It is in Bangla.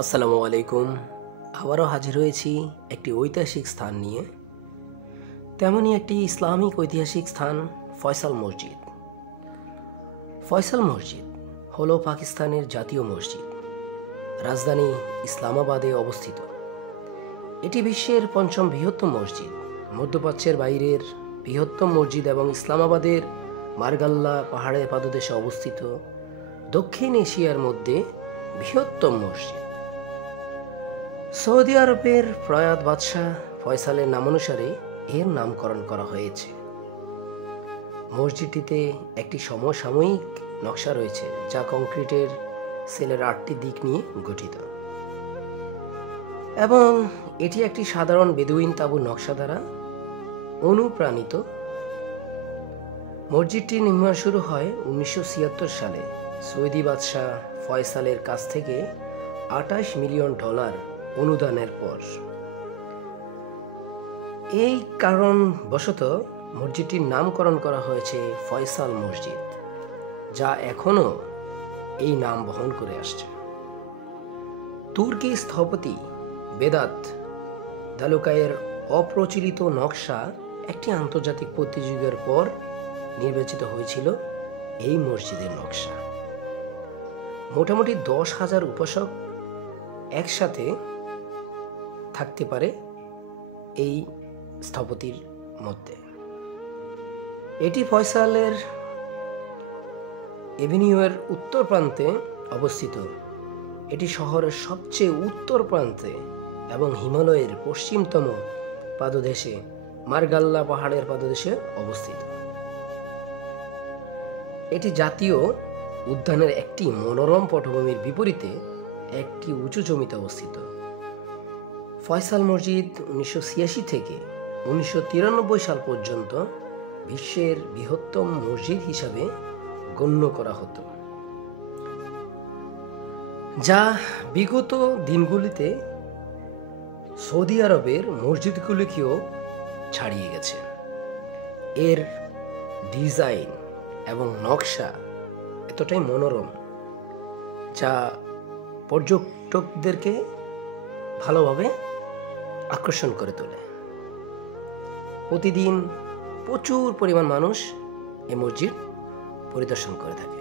আসসালামু আলাইকুম। আবারও হাজির হয়েছি একটি ঐতিহাসিক স্থান নিয়ে। তেমনই একটি ইসলামিক ঐতিহাসিক স্থান ফয়সাল মসজিদ। ফয়সাল মসজিদ হলো পাকিস্তানের জাতীয় মসজিদ, রাজধানী ইসলামাবাদে অবস্থিত। এটি বিশ্বের পঞ্চম বৃহত্তম মসজিদ, মধ্যপ্রাচ্যের বাইরের বৃহত্তম মসজিদ এবং ইসলামাবাদের মার্গাল্লা পাহাড়ের পাদদেশে অবস্থিত দক্ষিণ এশিয়ার মধ্যে বৃহত্তম মসজিদ। সৌদি আরবের প্রয়াত বাদশাহ ফয়সালের নামানুসারে এর নামকরণ করা হয়েছে। মসজিদটিতে একটি সমসাময়িক নকশা রয়েছে, যা কংক্রিটের সেলের 8টি দিক নিয়ে গঠিত, এবং এটি একটি সাধারণ বেদুইন তাঁবুর নকশা দ্বারা অনুপ্রাণিত। মসজিদটি নির্মাণ শুরু হয় 1976 সালে সৌদি বাদশাহ ফয়সালের কাছ থেকে $28 মিলিয়ন অনুদানের পর। এই কারণবশত মসজিদটির নামকরণ করা হয়েছে ফয়সাল মসজিদ, যা এখনও এই নাম বহন করে আসছে। তুর্কি স্থপতি বেদাত দালুকায়ের অপ্রচলিত নকশা একটি আন্তর্জাতিক প্রতিযোগিতার পর নির্বাচিত হয়েছিল এই মসজিদের নকশা। মোটামুটি 10,000 উপাসক একসাথে থাকতে পারে এই স্থপতির মধ্যে। এটি ফয়সালের এভিনিউয়ের উত্তর প্রান্তে অবস্থিত। এটি শহরের সবচেয়ে উত্তর প্রান্তে এবং হিমালয়ের পশ্চিমতম পাদদেশে মার্গাল্লা পাহাড়ের পাদদেশে অবস্থিত। এটি জাতীয় উদ্যানের একটি মনোরম পটভূমির বিপরীতে একটি উঁচু জমিতে অবস্থিত। ফয়সাল মসজিদ 1986 থেকে 1993 সাল পর্যন্ত বিশ্বের বৃহত্তম মসজিদ হিসাবে গণ্য করা হতো, যা বিগত দিনগুলিতে সৌদি আরবের মসজিদগুলিকেও ছাড়িয়ে গেছে। এর ডিজাইন এবং নকশা এতটাই মনোরম, যা পর্যটকদেরকে ভালোভাবে আকর্ষণ করে তোলে। প্রতিদিন প্রচুর পরিমাণ মানুষ এই মসজিদ পরিদর্শন করে থাকে।